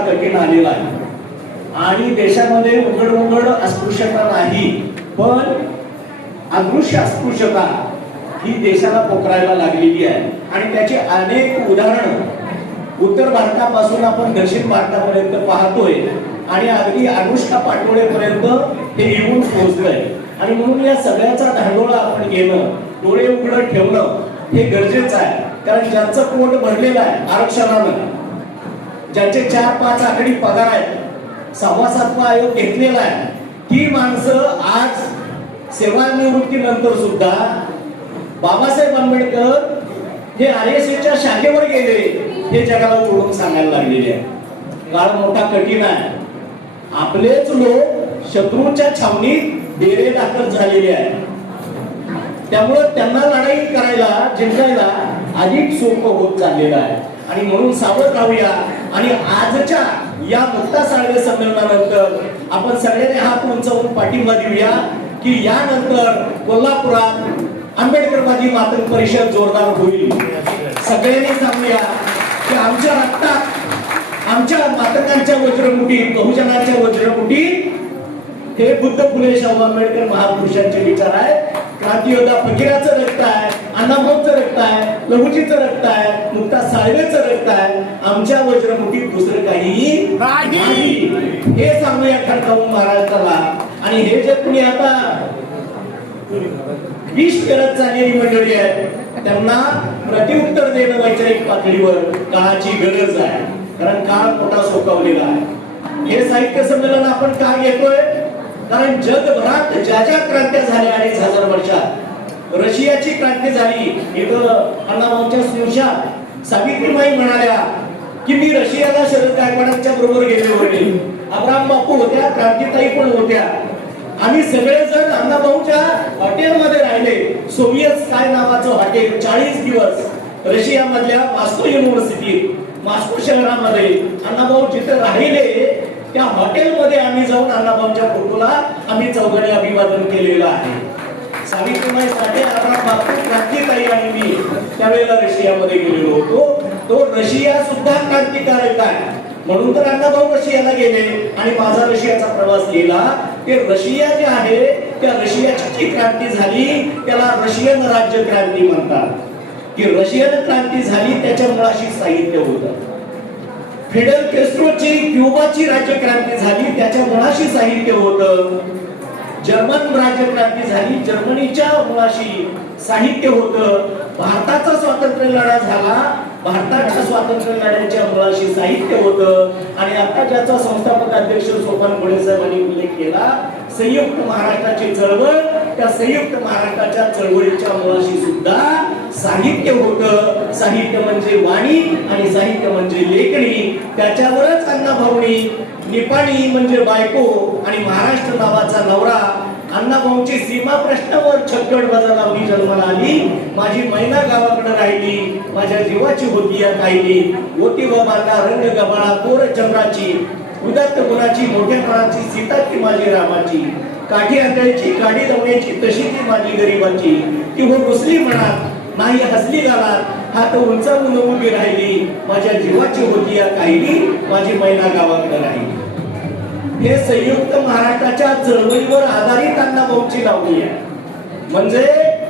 कठीण आलेला आहे आणि देशामध्ये उघड अस्पृश्यता नाही, पण अदृश्य अस्पृश्यता ही देशाला पोखरायला लागलेली आहे आणि त्याची अनेक उदाहरणं उत्तर भारतापासून आपण दक्षिण भारतापर्यंत पाहतोय आणि अगदी अनुष्का पाटोळेपर्यंत हे येऊन पोहोचलंय. आणि म्हणून या सगळ्याचा धांडोळा आपण घेणं, डोळे उघडं ठेवणं हे गरजेचं आहे. कारण ज्यांचं पोट भरलेलं आहे आरक्षणानं, ज्यांचे 4-5 आकडी पगार आहेत, 6वा-7वा आयोग घेतलेला आहे, ती माणसं आज सेवानिवृत्तीनंतर सुद्धा बाबासाहेब आंबेडकर हे RSSच्या शाखेवर गेले हे जगाला ओळखून सांगायला लागलेले आहे. काळ मोठा कठीण आहे. आपलेच लोक शत्रूच्या छावणीत डेरे दाखल झालेले आहेत. त्यामुळे त्यांना लढाई करायला, जिंकायला अधिक सोपं होत चाललेलं आहे. आणि म्हणून सावध राहूया आणि आजच्या या मुक्ता साळवे संमेलनानंतर आपण सगळ्यांनी हात उंचावून पाठिंबा देऊया की यानंतर कोल्हापुरात आंबेडकरवादी मातंग परिषद जोरदार होईल. सगळ्यांनी सांगूया की आमच्या रक्तात, आमच्या मातंगांच्या वज्रमुठीत, बहुजनांच्या मुठीत हे बुद्ध फुले शाहू आंबेडकर महापुरुषांचे विचार आहेत. क्रांतियोद्धा फकीराचं रक्त आहे, अण्णाभाऊचं रक्त आहे, लहुजीचं रक्त आहे, मुक्ता साळवेचं रक्त आहे. आमच्या वज्रमुठीत दुसरं काही नाही हे सांगूया खडकावून महाराष्ट्राला. आणि हे जे तुम्ही आता विष करत चाललेली मंडळी आहे त्यांना प्रत्युत्तर देणं वैचारिक पातळीवर काळाची गरज आहे. कारण काळ मोठा सोकावलेला आहे. हे साहित्य संमेलन आपण का घेतोय? कारण जगभरात ज्या ज्या क्रांत्या झाल्या 2500 वर्षात, रशियाची क्रांती झाली, इथं अण्णाभाऊंच्या स्नुषात सावित्रीबाई म्हणाल्या की मी रशियाला शरद गायकवाडांच्या बरोबर गेले होते, अब्राम बापू होत्या, क्रांतीताई पण होत्या, आम्ही सगळेजण अण्णाभाऊच्या हॉटेलमध्ये राहिले. सोवियत स्काय नावाचं हॉटेल 40 दिवस रशिया मधल्या मॉस्को युनिव्हर्सिटी, मॉस्को शहरामध्ये अण्णाभाऊ जिथे राहिले त्या हॉटेलमध्ये आम्ही जाऊन अण्णाभाऊंच्या फोटोला आम्ही चौघांनी अभिवादन केलेलं आहे. सावित्रीबाई साठे, अब्राम बापू, क्रांतीताई आणि मी त्यावेळेला रशियामध्ये गेलेलो होतो. तो रशिया सुद्धा क्रांतिकारक आहे. म्हणून तर अण्णाभाऊ रशियाला गेले आणि माझा रशियाचा प्रवास केला. ते रशिया जे आहे त्या रशियाची जी क्रांती झाली त्याला रशियन राज्य क्रांती म्हणतात. की रशियन क्रांती झाली त्याच्या मुळाशी साहित्य होतं. फिडेल कॅस्ट्रोची क्युबाची राज्यक्रांती झाली त्याच्या मुळाशी साहित्य होतं. जर्मन राज्यक्रांती झाली, जर्मनीच्या मुळाशी साहित्य होतं. भारताचा स्वातंत्र्य लढा झाला, भारताच्या स्वातंत्र्य लढ्याच्या मुळाशी साहित्य होतं. आणि आता ज्याचा संस्थापक अध्यक्ष सोपान घोडे साहेबांनी उल्लेख केला, संयुक्त महाराष्ट्राची चळवळ, त्या संयुक्त महाराष्ट्राच्या चळवळीच्या मुळाशी सुद्धा साहित्य होतं. साहित्य म्हणजे वाणी आणि साहित्य म्हणजे लेखणी. त्याच्यावरच अण्णाभाऊंनी निपाणी म्हणजे बायको आणि महाराष्ट्र नावाचा नवरा, अण्णाभाऊंची सीमा प्रश्नावर छक्कड बजाला मी जन्माला आली, माझी मैना गावाकडे राहिली, माझ्या जीवाची होती या कायली, होती व बांधा रंग गबाळा कोर चंद्राची, उदात्त गुणाची मोठेपणाची सीता ती माझी रामाची, काठी आंधळीची काडी दवण्याची तशी ती माझी गरीबाची, ती हो रुसली म्हणा नाही हसली गालात, हात उंचावून उभी राहिली, माझ्या जीवाची होती या कायली, माझी मैना गावाकडे राहिली. हे संयुक्त महाराष्ट्राच्या चळवळीवर आधारित अण्णाभाऊंची लावणी आहे. म्हणजे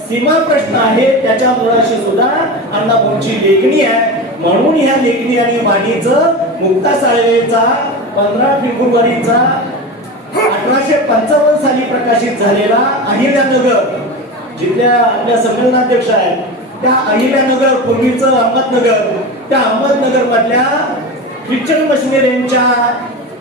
सीमा प्रश्न आहे त्याच्या मुळाशी सुद्धा अण्णाभाऊंची लेखणी आहे. म्हणून ह्या लेखणी आणि वाणीचं मुक्ता साळवेचा 15 फेब्रुवारीचा 1855 साली प्रकाशित झालेला अहिल्यानगर, जिथल्या आपल्या संमेलनाध्यक्ष आहेत त्या अहिल्यानगर, पूर्वीचं अहमदनगर, त्या अहमदनगर मधल्या ख्रिश्चन मिशनरींच्या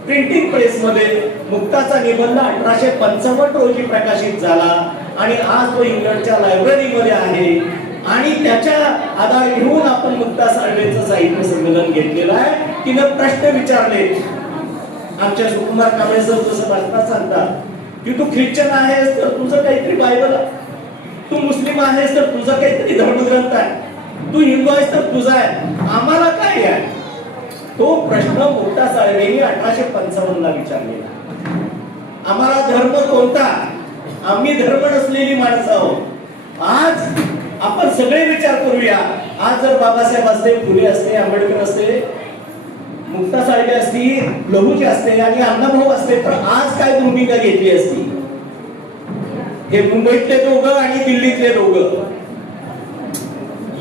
प्रिंटिंग प्रेस मध्ये मुक्ताचा निबंध 1855 रोजी प्रकाशित झाला आणि आज तो इंग्लंडच्या लायब्ररीमध्ये आहे. आणि त्याच्या आधार घेऊन आपण मुक्ता साळवेचं साहित्य संमेलन घेतलेलं आहे. तिनं प्रश्न विचारले. आमच्या सुकुमार कांबळे सर जसं भाषणात सांगतात की तू ख्रिश्चन आहेस तर तुझं काहीतरी बायबल, तू मुस्लिम आहेस तर तुझा काहीतरी धर्मग्रंथ आहे, तू हिंदू आहेस तर तुझा आहे, आम्हाला काय आहे? तो प्रश्न मुक्ता साळवेंनी 1855 ला विचारलेला. आम्हाला धर्म कोणता? आम्ही धर्म नसलेली माणसं आहोत. आज आपण सगळे विचार करूया. आज जर बाबासाहेब असते, फुले असते, आंबेडकर असते, मुक्ता साहेब असती, लहूची असते आणि अण्णाभाऊ असते, तर आज काय भूमिका घेतली असती? हे मुंबईतले दोघं आणि दिल्लीतले दोघं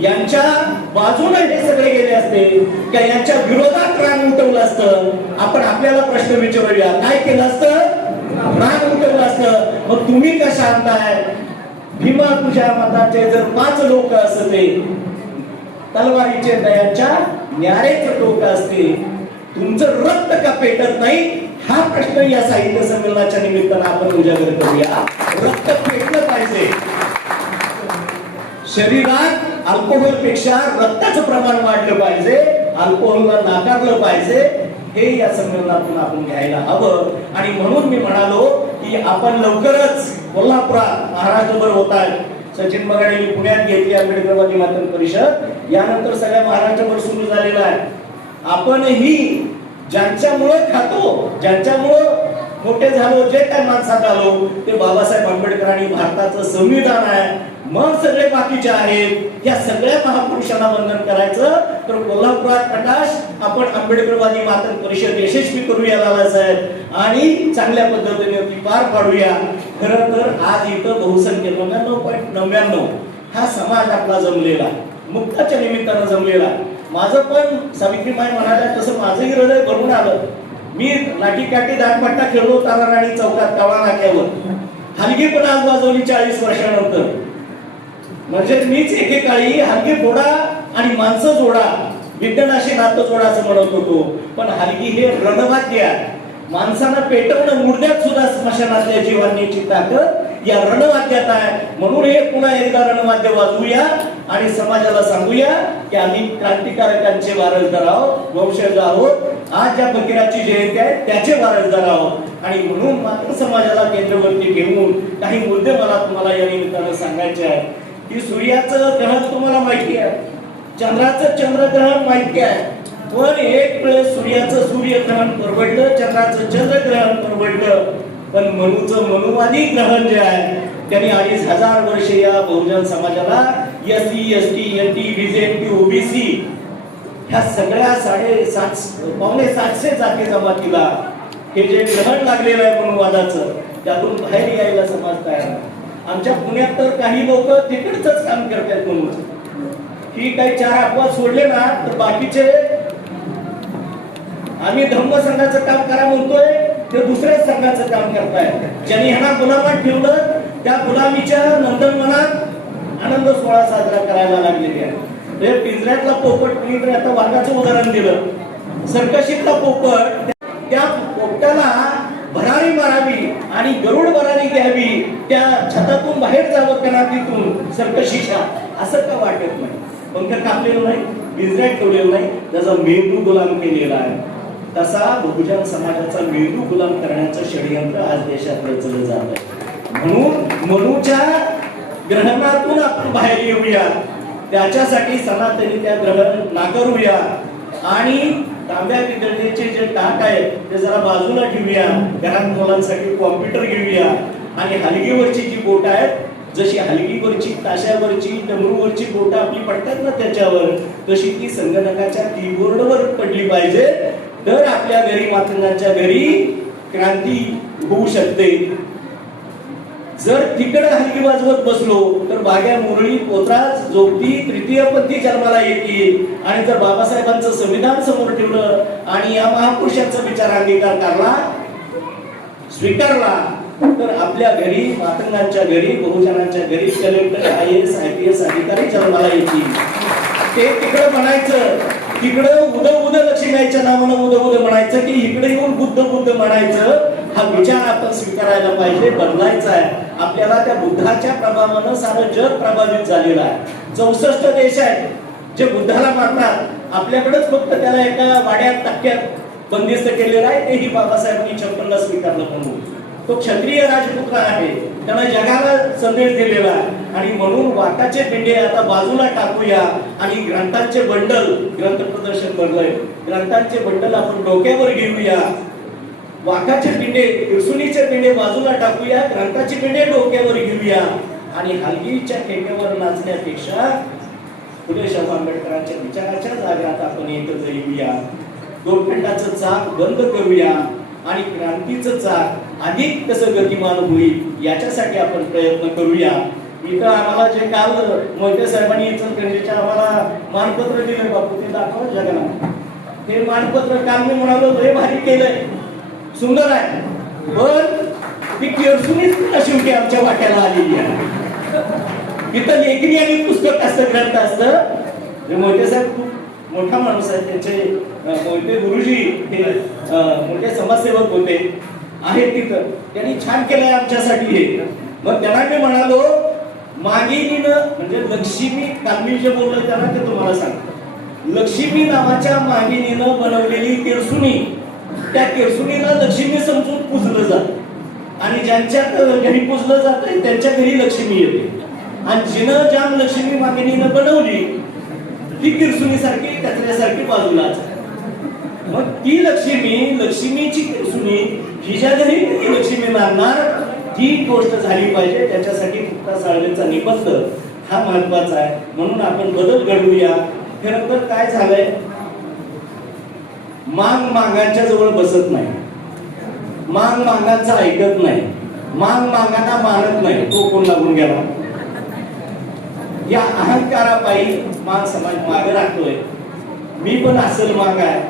यांच्या बाजूने हे सगळे गेले असते का यांच्या विरोधात रान उठवलं असतं? आपण आपल्याला प्रश्न विचारूया, काय केलं असतं? रान उठवलं असतं. मग तुम्ही कशा आणताय? भीमा तुझ्या मताचे जर 5 लोक असते, तलवारीचे दयांच्या न्यारेचे टोक असते, तुमचं रक्त का पेटत नाही? हा प्रश्न या साहित्य संमेलनाच्या निमित्तानं आपण उजागर करूया. रक्त पेटलं पाहिजे. शरीरात अल्कोहोल पेक्षा रक्ताचं प्रमाण वाढलं पाहिजे, अल्कोहोलला नाकारलं पाहिजे, हे या संमेलनातून आपण घ्यायला हवं. आणि म्हणून मी म्हणालो की आपण लवकरच कोल्हापुरात महाराष्ट्रभर होत आहे. सचिन बगाडे पुण्यात घेतली आंबेडकरवादी मातृ परिषद, यानंतर सगळ्या महाराष्ट्रभर सुरू झालेला आहे. आपणही ज्यांच्यामुळे खातो, ज्यांच्यामुळे मोठे झालो, जे काय माणसात आलो, ते बाबासाहेब आंबेडकर आणि भारताचं संविधान आहे. मग सगळे बाकीचे आहेत, या सगळ्या महापुरुषांना वंदन करायचं. तर कोल्हापुरात प्रकाश आपण आंबेडकरवादी मातृ परिषद यशस्वी करूया लालासाहेब, आणि चांगल्या पद्धतीने ती पार पाडूया. खरं तर आज इथं बहुसंख्य 99.99 हा समाज आपला जमलेला, मुक्ताच्या निमित्तानं जमलेला. माझं पण सावित्रीबाई म्हणाल्या तसं माझंही हृदय भरून आलं. मी लाठीकाठी दाटपट्टा खेळलो ताराराणी चौकात कावळा नाक्यावर. हलगी पण आज वाजवली 40 वर्षानंतर. म्हणजे मीच एकेकाळी हलगी फोडा आणि माणसं जोडा, विज्ञानाशी नातं जोडा असं म्हणत होतो. पण हलगी हे रणवाद्य आहे. माणसांना पेटवणं, मुर्द्यात सुद्धा स्मशानातल्या जीवांची ताकद या रणवाद्यात आहे. म्हणून हे पुन्हा एकदा रणवाद्य वाजवूया आणि समाजाला सांगूया की आम्ही क्रांतिकारकांचे वारसदार आहोत, वंशज आहोत. आज ज्या फकीराची जयंती आहे त्याचे वारसदार आहोत. आणि म्हणून मात्र समाजाला केंद्रवरती घेऊन काही मुद्दे मला तुम्हाला या निमित्तानं सांगायचे आहे. की सूर्याचं ग्रहण तुम्हाला माहिती आहे, चंद्राचं चंद्रग्रहण माहिती आहे. पण एक वेळेस सूर्याचं सूर्यग्रहण परवडलं, चंद्राचं चंद्रग्रहण परवडलं. पण मनुचं मनुवादी ग्रहण जे आहे त्यांनी 2500 वर्ष या बहुजन समाजाला SC, ST, NT, BJP, OBC ह्या सगळ्या 750 जाती जमातीला हे जे ग्रहण लागलेलं आहे मनुवादाचं, त्यातून बाहेर यायला समाज तयार आहे. आमच्या पुण्यात तर काही लोक तिकडचंच काम करतात. म्हणून ही काही 4 अपवाद सोडले ना तर बाकीचे आम्ही धम्म संघाचं काम करा म्हणतोय, ते दुसऱ्याच संघाचं काम करताय. ज्यांनी ह्यांना गुलामात ठेवलं त्या गुलामीच्या नंदनवनात आनंद सोहळा साजरा करायला लागलेले आहे. पिंजऱ्यातला पोपट, मी आता वाघाचं उदाहरण दिलं, सर्कशीतला पोपट, त्या पोपटाला भरारी मारावी आणि गरुड भरारी घ्यावी, त्या छतातून बाहेर जावं कनातीतून सर्कशीच्या, असं का वाटत नाही? पंख कापलेलं नाही, पिंजऱ्यात ठेवलेलं नाही, त्याचा मेंदू गुलाम केलेला आहे. तसा बहुजन समाजाचा मेंदू गुलाम करण्याचं षडयंत्र आज देशात रचलं जात आहे. म्हणून मनुच्या ग्रहणातून आपण बाहेर येऊया, त्याच्यासाठी सनातनी त्या ग्रहण नाकारूया आणि तांब्या पितळेचे जे टाक आहेत ते जरा बाजूला ठेवूया. घरात मुलांसाठी कॉम्प्युटर घेऊया आणि हलगीवरची जी बोट आहेत, जशी हलगीवरची, ताशावरची, डमरूवरची बोट आपली पडतात ना त्याच्यावर, तशी ती संगणकाच्या कीबोर्डवर पडली पाहिजे. तर आपल्या घरी, मातंगांच्या घरी क्रांती होऊ शकते. जर तिकडे हलगी वाजवत बसलो तर बाग्या, मुरळी, पोतराज, जोगती, तृतीयपंथी जन्माला येतील. आणि जर बाबासाहेबांचं संविधान समोर ठेवलं आणि या महापुरुषांचा विचार अंगीकार करला, स्वीकारला, तर आपल्या घरी, मातंगांच्या घरी, बहुजनांच्या घरी कलेक्टर, IAS, IPS अधिकारी जन्माला येतील. ते तिकडे म्हणायचं, तिकडं उद लक्ष्मीच्या नावानं उद म्हणायचं की इकडे येऊन बुद्ध म्हणायचं. हा विचार आपण स्वीकारायला पाहिजे, बदलायचा आहे. आपल्याला त्या बुद्धाच्या प्रभावानं सारं जग प्रभावित झालेलं आहे. 64 देश आहेत जे बुद्धाला मानतात. आपल्याकडेच फक्त त्याला एका वाड्यात, टक्क्यात बंदिस्त केलेलं आहे. तेही बाबासाहेबांनी 56ला स्वीकारलं. म्हणून तो क्षत्रिय राजपुत्र आहे, त्याला जगाला संदेश दिलेला आहे. आणि म्हणून वाटाचे पिंडे आता बाजूला टाकूया आणि ग्रंथांचे बंडल, ग्रंथ प्रदर्शन भरलंय, ग्रंथांचे बंडल आपण डोक्यावर घेऊया. वाघाचे पिंडे, किरसुनीचे पिंडे बाजूला टाकूया, ग्रंथाचे पिंडे डोक्यावर घेऊया आणि हलगीच्या ठेक्यावर नाचण्यापेक्षा फुले शाहू आंबेडकरांच्या विचाराच्या जागेत आपण एकत्र येऊया. दोरखंडाचं चाक बंद करूया आणि क्रांतीचं चाक अधिक कसं गतिमान होईल याच्यासाठी आपण प्रयत्न करूया. इथं आम्हाला जे काल मोहिते साहेबांनी इचलकरंजीच्या आम्हाला मानपत्र दिलं बापू, ते दाखवा जगाला. हे मानपत्र काल मी म्हणालो हे भारी केलंय, सुंदर आहे, पण ती केळसुनीच शेवटी आमच्या वाट्याला आलेली आहे. इथं लेखणी आणि पुस्तक असतं, ग्रंथ असतं. मोहिते साहेब खूप मोठा माणूस आहे, त्यांचे मोहिते गुरुजी हे मोठे समाजसेवक होते, आहेत तिथं. त्यांनी छान केलंय आमच्यासाठी हे. मग त्यांना मी म्हणालो मागिनीनं म्हणजे लक्ष्मी, काल मी जे बोललो त्यांना ते तुम्हाला सांगतो. लक्ष्मी नावाच्या मागिनीनं बनवलेली केळसुनी, त्या केळसुनीला लक्ष्मी समजून पूजलं जात आणि ज्यांच्या घरी पूजलं जात त्यांच्या घरी लक्ष्मी येते. आणि जिनं ज्या लक्ष्मी मागिनीनं बनवली ती केळसुनी सारखी कचऱ्यासारखी बाजूलाच. मग ती लक्ष्मी, लक्ष्मीची केळसुनी हिच्या घरी लक्ष्मी नांदणार ही गोष्ट झाली पाहिजे. त्याच्यासाठी मुक्ता साळवेंचा निबंध हा महत्वाचा आहे. म्हणून आपण बदल घडवूया. खरं तर काय झालंय, मांग मागांच्या जवळ बसत नाही, मांग मागांचा ऐकत नाही, मांग मागांना मानत नाही. तो कोण लागून गेला? या अहंकारापायी मांग समाज मागे राखतोय. मी पण असेल माग आहे.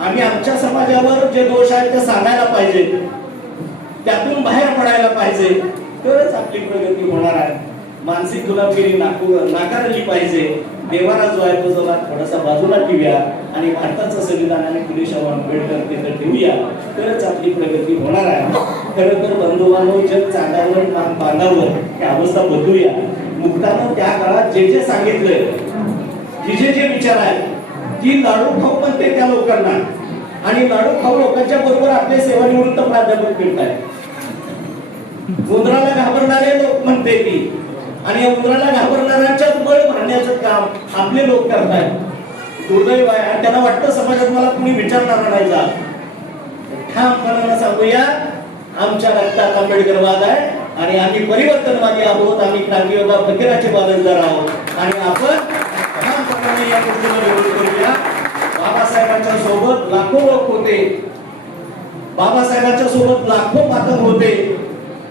आम्ही आमच्या समाजावर जे दोष आहेत ते सांगायला पाहिजे, त्यातून बाहेर पडायला पाहिजे, तरच आपली प्रगती होणार आहे. मानसिक गुलामगिरी नाकारली पाहिजे. देवारा जो आहे तो जरा थोडासा बाजूला ठेवूया आणि भारताचं संविधान आणि पुलेशाह आंबेडकर तिथं ठेवूया, तरच आपली प्रगती होणार आहे. खरं तर बंधुबांधव जग चांदावर बांधावर ही अवस्था बदलूया. मुक्तानं त्या काळात जे जे सांगितलंय, जे जे विचार आहेत, ती लाडू खाऊ म्हणते त्या लोकांना आणि लाडू खाऊ लोकांच्या बरोबर आपले सेवानिवृत्त प्राध्यापक फिरतायत. उंदराला घाबरणारे लोक म्हणते ती आणि या उंदराला घाबरणाऱ्यांच्या बळ भरण्याचं काम आपले लोक करतायत. दुर्दैव आहे. आणि त्यांना वाटतं समाजात मला कुणी विचारणार नाही. जा ठामपणानं सांगूया, आमच्या रक्तात आंबेडकरवाद आहे आणि आम्ही परिवर्तनवादी आहोत. आम्ही क्रांतियोद्धा फकीराचे बालकदार आहोत आणि आपण ठामपणाने या गोष्टीला विरोध करूया. बाबासाहेबांच्या सोबत लाखो लोक होते, बाबासाहेबांच्या सोबत लाखो मातंग होते.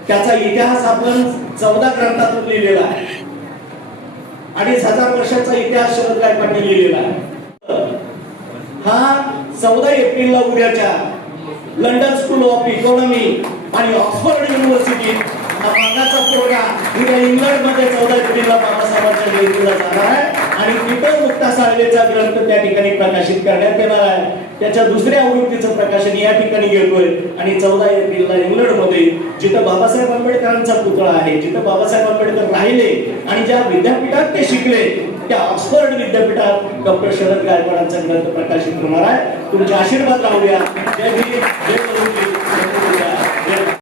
त्याचा इतिहास आपण 14 ग्रंथातून लिहिलेला आहे. 2500 वर्षाचा इतिहास शरद गायकवाडने लिहिलेला आहे. हा 14 एप्रिलला उद्याच्या लंडन स्कूल ऑफ इकॉनॉमी आणि ऑक्सफर्ड युनिव्हर्सिटी हा मागाचा पोरगा उद्या इंग्लंडमध्ये 14 एप्रिलला बाबासाहेबांच्या जयंतीला जाणार आहे आणि तिथं मुक्ता साळवेचा ग्रंथ त्या ठिकाणी प्रकाशित करण्यात येणार आहे. त्याच्या दुसऱ्या आवृत्तीचं प्रकाशन या ठिकाणी घेतोय आणि 14 एप्रिलला इंग्लंडमध्ये जिथं बाबासाहेब आंबेडकरांचा पुतळा आहे, जिथं बाबासाहेब आंबेडकर राहिले आणि ज्या विद्यापीठात ते शिकले त्या ऑक्सफर्ड विद्यापीठात डॉक्टर शरद गायकवाडांचा ग्रंथ प्रकाशित होणार आहे. तुमचे आशीर्वाद राहू द्या. जय भीम, जय